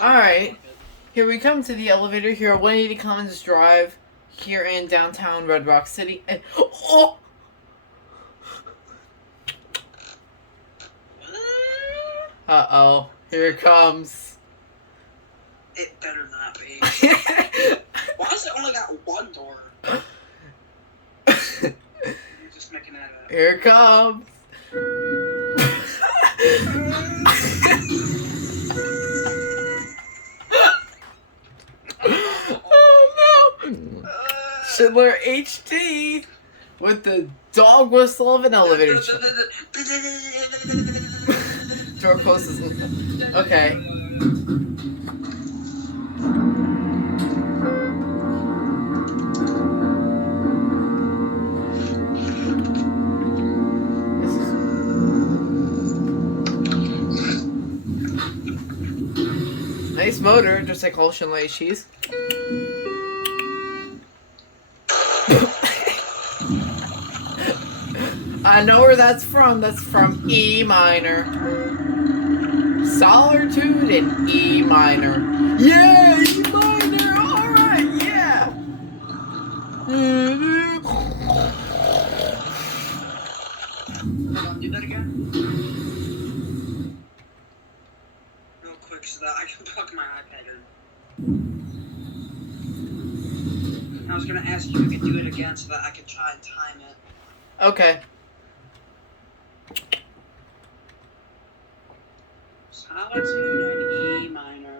Alright, here we come to the elevator here at 180 Commons Drive, here in downtown Red Rock City. And oh! Uh-oh, here it comes. It better not be. Why has it only got one door? You're just making that up. Here it comes. Oh no! Schindler HD with the dog whistle of an elevator. Door closes. Okay. Nice motor, just like all Schindler HDs. I know where that's from. That's from E minor. Solitude in E minor. Yeah, E minor. All right, yeah. Hold on, do that again. Real quick, so that I can plug my iPad in. I was gonna ask you if you could do it again so that I could try and time it. Okay. Solitude in E minor.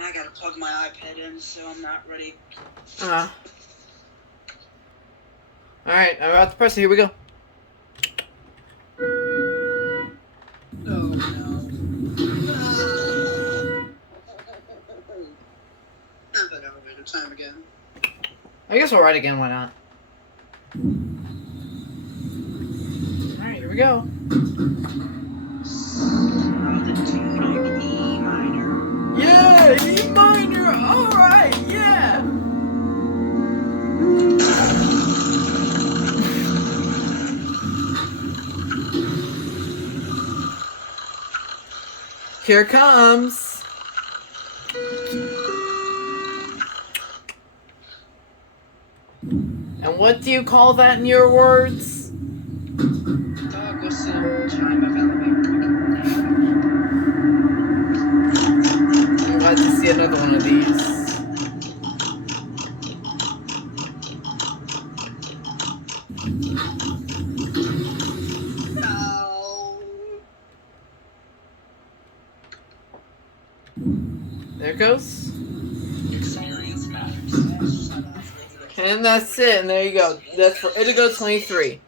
I gotta plug my iPad in, so I'm not ready. Alright, I'm about to press it. Here we go. Oh no. Not that elevator time again. I guess we'll write again. Why not? Alright, here we go. Solitude in E minor. Yeah, E minor. Alright, yeah. Here it comes. And what do you call that in your words? Dog whistle, chime of elevator. I'm glad to see another one of these. No. There it goes. Experience matters. And that's it. And there you go. That's for Indigo 23.